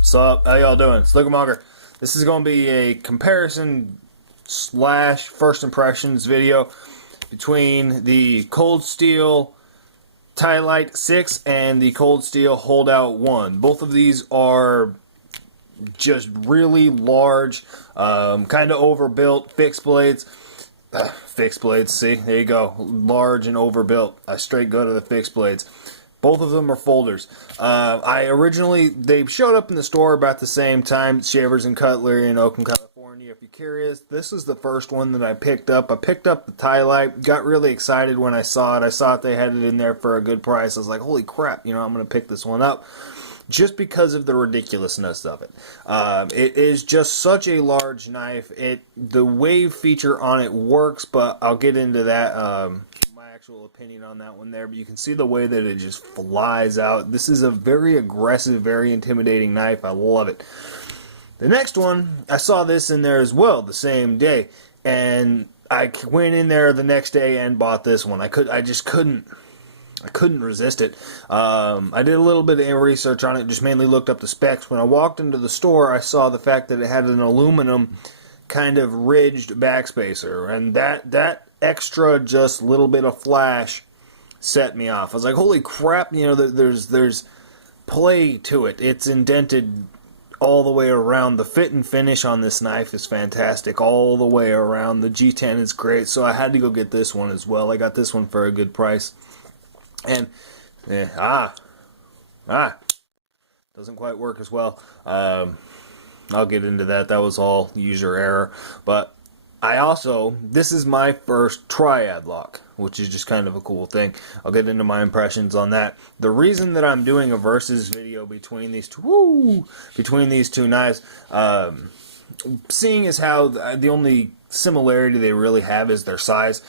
What's up? How y'all doing? It's Liquormonger. This is going to be a comparison slash first impressions video between the Cold Steel Ti Lite 6 and the Cold Steel Holdout 1. Both of these are just really large, kind of overbuilt fixed blades. Fixed blades, see? There you go. Large and overbuilt. I straight go to the fixed blades. Both of them are folders. They showed up in the store about the same time, Shavers and Cutlery in Oakland, California. If you're curious, this is the first one that I picked up. I picked up the Ti Lite, got really excited when I saw it. I saw they had it in there for a good price. I was like, holy crap, I'm going to pick this one up. Just because of the ridiculousness of it. It is just such a large knife. The wave feature on it works, but I'll get into that, my actual opinion on that one there. But you can see the way that it just flies out. This is a very aggressive, very intimidating knife. I love it. The next one, I saw this in there as well the same day. And I went in there the next day and bought this one. I just couldn't resist it. I did a little bit of research on it, just mainly looked up the specs. When I walked into the store, I saw the fact that it had an aluminum kind of ridged backspacer, and that extra just little bit of flash set me off. I was like, holy crap, there's play to it. It's indented all the way around. The fit and finish on this knife is fantastic all the way around. The G10 is great, so I had to go get this one as well. I got this one for a good price. And doesn't quite work as well. I'll get into that. That was all user error. But this is my first triad lock, which is just kind of a cool thing. I'll get into my impressions on that. The reason that I'm doing a versus video between these two knives, seeing as how the only similarity they really have is their size.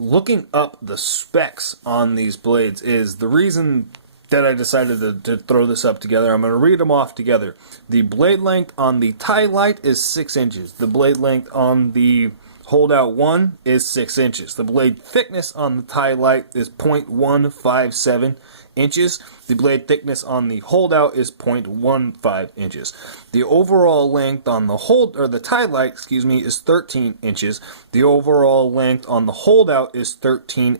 Looking up the specs on these blades is the reason that I decided to throw this up together. I'm going to read them off together. The blade length on the Ti Lite is 6 inches. The blade length on the Holdout 1 is 6 inches. The blade thickness on the Ti Lite is 0.157 inches. The blade thickness on the Holdout is 0.15 inches. The overall length on the Ti Lite, is 13 inches. The overall length on the Holdout is 13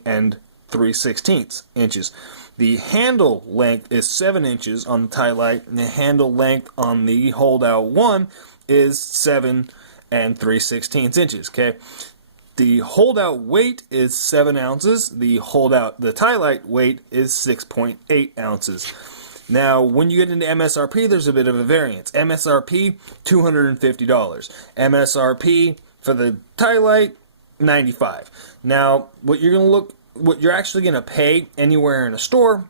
3/16 inches. The handle length is 7 inches on the Ti Lite, and the handle length on the Holdout 1 is 7 3/16 inches. Okay. The holdout weight is 7 ounces. The Ti Lite weight is 6.8 ounces. Now, when you get into MSRP, there's a bit of a variance. MSRP, $250. MSRP for the Ti Lite, $95. Now, what you're actually gonna pay anywhere in a store,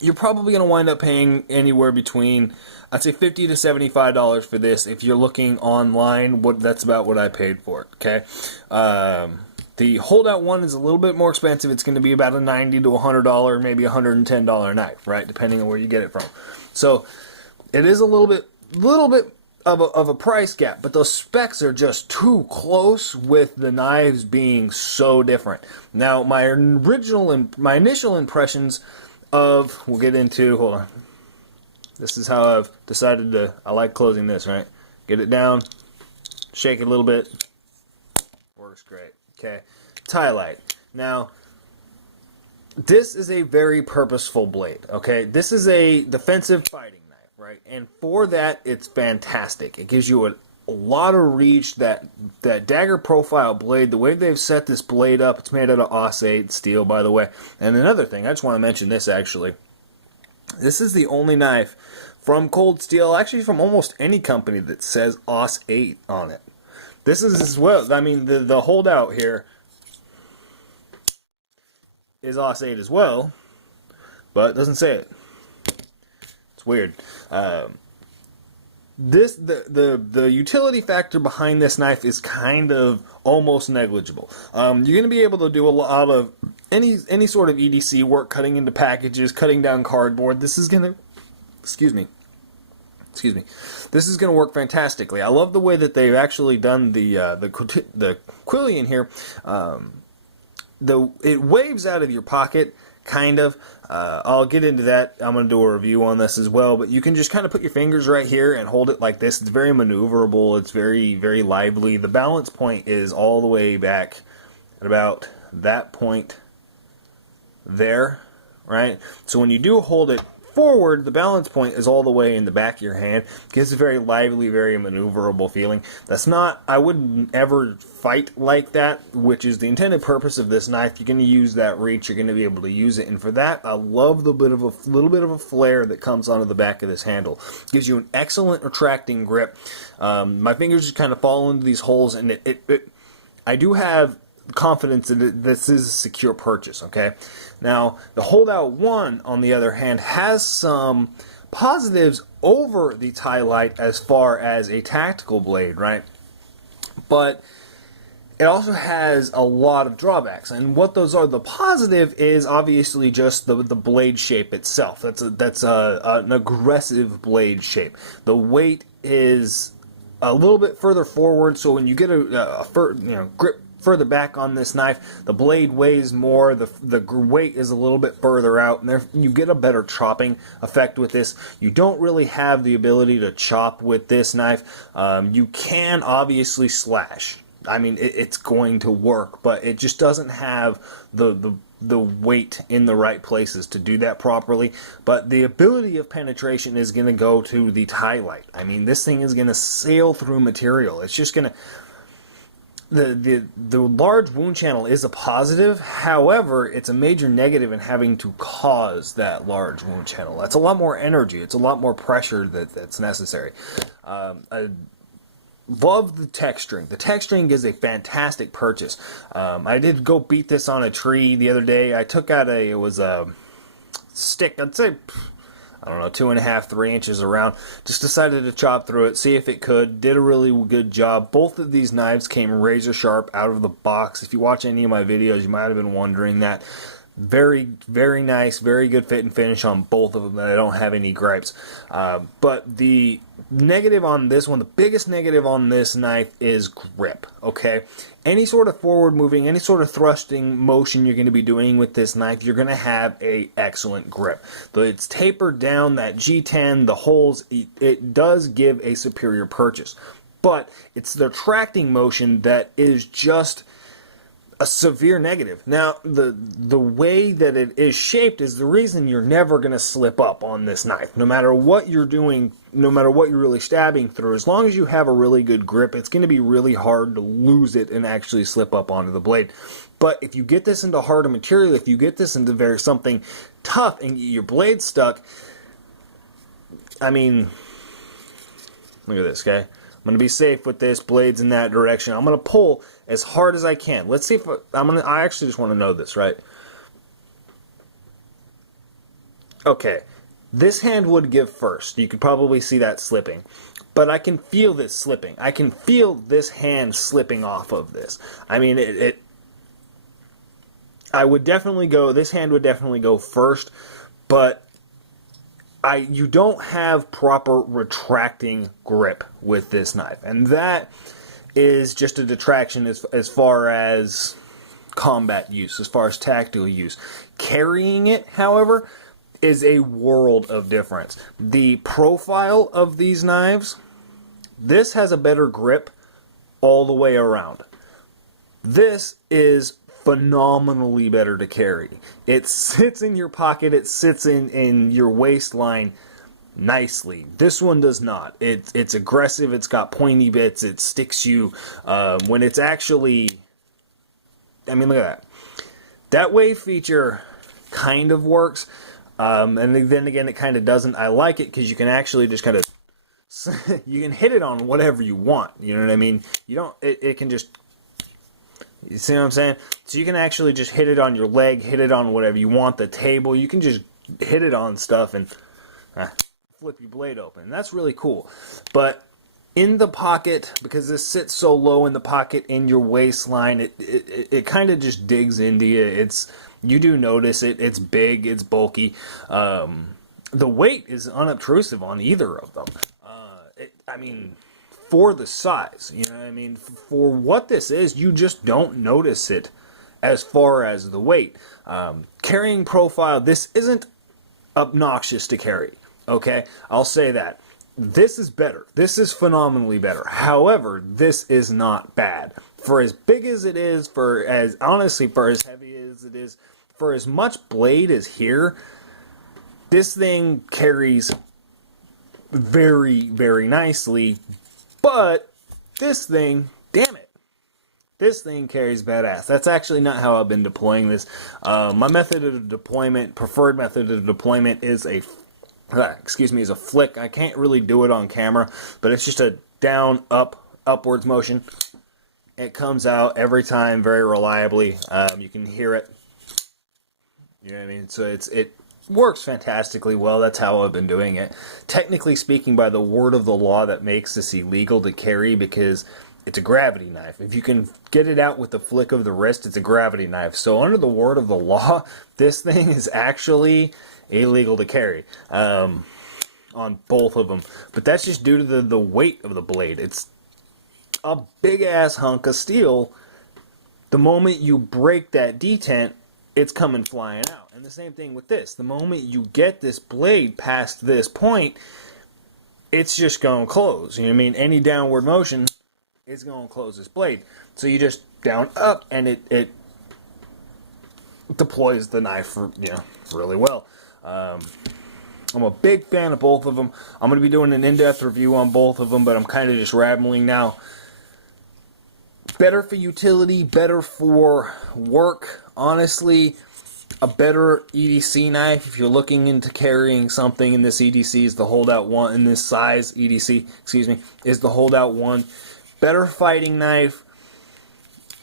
you're probably going to wind up paying anywhere between, I'd say, $50 to $75 for this. If you're looking online, that's about what I paid for it, okay? The Holdout 1 is a little bit more expensive. It's going to be about a $90 to $100, maybe $110 knife, right? Depending on where you get it from. So, it is a little bit of a price gap, but those specs are just too close with the knives being so different. Now, my initial impressions we'll get into, hold on. This is how I've decided I like closing this, right? Get it down, shake it a little bit, works great. Okay, Ti Lite. Now, this is a very purposeful blade, okay? This is a defensive fighting knife, right? And for that, it's fantastic. It gives you a lot of reach. That dagger profile blade, the way they've set this blade up, it's made out of AUS-8 steel, by the way. And another thing, I just want to mention this actually. This is the only knife from Cold Steel, actually from almost any company, that says AUS-8 on it. This is as well, I mean, the Holdout here is AUS-8 as well, but it doesn't say it. It's weird. The utility factor behind this knife is kind of almost negligible. You're going to be able to do a lot of any sort of EDC work, cutting into packages, cutting down cardboard. This is going to, excuse me. This is going to work fantastically. I love the way that they've actually done the quillion here. It waves out of your pocket kind of. I'll get into that. I'm going to do a review on this as well, but you can just kind of put your fingers right here and hold it like this. It's very maneuverable. It's very, very lively. The balance point is all the way back at about that point there, right? So when you do hold it forward, the balance point is all the way in the back of your hand. Gives a very lively, very maneuverable feeling. That's not, I wouldn't ever fight like that, which is the intended purpose of this knife. You're going to use that reach, you're going to be able to use it, and for that, I love the little bit of a flare that comes onto the back of this handle. Gives you an excellent retracting grip. My fingers just kind of fall into these holes, and I do have confidence that this is a secure purchase, okay? Now, the Holdout 1, on the other hand, has some positives over the Ti Lite as far as a tactical blade, right? But it also has a lot of drawbacks, and what those are, the positive is obviously just the blade shape itself. That's an aggressive blade shape. The weight is a little bit further forward, so when you get a grip further back on this knife, the blade weighs more, the weight is a little bit further out, and there you get a better chopping effect with this. You don't really have the ability to chop with this knife. You can obviously slash. I mean, it's going to work, but it just doesn't have the weight in the right places to do that properly. But the ability of penetration is going to go to the Ti Lite. I mean, this thing is going to sail through material. It's just going to... The large wound channel is a positive, however, it's a major negative in having to cause that large wound channel. That's a lot more energy, it's a lot more pressure that's necessary. I love the texturing. The texturing is a fantastic purchase. I did go beat this on a tree the other day. I took out it was a stick, I'd say, I don't know, 2.5, 3 inches around. Just decided to chop through it, see if it could. Did a really good job. Both of these knives came razor sharp out of the box. If you watch any of my videos, you might have been wondering that. Very, very nice, very good fit and finish on both of them. I don't have any gripes. But the negative on this one, the biggest negative on this knife is grip, okay? Any sort of forward moving, any sort of thrusting motion you're going to be doing with this knife, you're going to have a excellent grip. Though it's tapered down, that G10, the holes, it does give a superior purchase. But it's the tracting motion that is just a severe negative. Now, the way that it is shaped is the reason you're never going to slip up on this knife. No matter what you're doing, no matter what you're really stabbing through, as long as you have a really good grip, it's going to be really hard to lose it and actually slip up onto the blade. But if you get this into harder material, if you get this into something tough and your blade stuck, I mean, look at this, okay? I'm going to be safe with this. Blade's in that direction. I'm going to pull as hard as I can. Let's see if I actually just want to know this, right? Okay. This hand would give first. You could probably see that slipping. But I can feel this slipping. I can feel this hand slipping off of this. I mean, I would definitely go, this hand would definitely go first, but you don't have proper retracting grip with this knife, and that is just a detraction as far as combat use, as far as tactical use. Carrying it, however, is a world of difference. The profile of these knives, this has a better grip all the way around. This is phenomenally better to carry. It sits in your pocket, it sits in your waistline nicely. This one does not. It's aggressive, it's got pointy bits, it sticks you when it's actually, I mean, look at that. That wave feature kind of works, and then again it kind of doesn't. I like it because you can actually just kind of, you can hit it on whatever you want, you know what I mean? You don't, it can just, you see what I'm saying? So you can actually just hit it on your leg, hit it on whatever you want, the table. You can just hit it on stuff and flip your blade open. And that's really cool. But in the pocket, because this sits so low in the pocket in your waistline, it kind of just digs into you. You do notice it. It's big. It's bulky. The weight is unobtrusive on either of them. I mean, for the size, you know what I mean? For what this is, you just don't notice it as far as the weight. Carrying profile, this isn't obnoxious to carry. Okay, I'll say that. This is better. This is phenomenally better. However, this is not bad. For as big as it is, for as heavy as it is, for as much blade as here, this thing carries very, very nicely. But this thing, damn it, this thing carries badass. That's actually not how I've been deploying this. My method of deployment, preferred method of deployment, is a flick. I can't really do it on camera, but it's just a down, upwards motion. It comes out every time very reliably. You can hear it. You know what I mean? So it works fantastically well. That's how I've been doing it. Technically speaking, by the word of the law, that makes this illegal to carry because it's a gravity knife. If you can get it out with the flick of the wrist, it's a gravity knife. So under the word of the law, this thing is actually illegal to carry on both of them. But that's just due to the weight of the blade. It's a big ass hunk of steel. The moment you break that detent, it's coming flying out. And the same thing with this. The moment you get this blade past this point, it's just going to close. You know what I mean? Any downward motion is going to close this blade. So you just down, up, and it deploys the knife really well. I'm a big fan of both of them. I'm going to be doing an in-depth review on both of them, but I'm kind of just rambling now. Better for utility, better for work. Honestly, a better EDC knife, if you're looking into carrying something in this EDC, is the holdout one. In this size EDC, is the holdout one. Better fighting knife.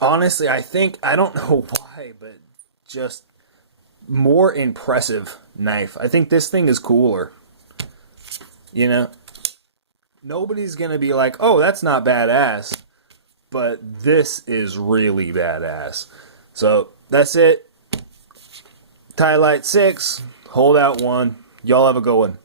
Honestly, I don't know why, but just more impressive knife. I think this thing is cooler. You know, nobody's gonna be like, oh, that's not badass, but this is really badass. So that's it. Ti Lite 6, holdout 1. Y'all have a good one.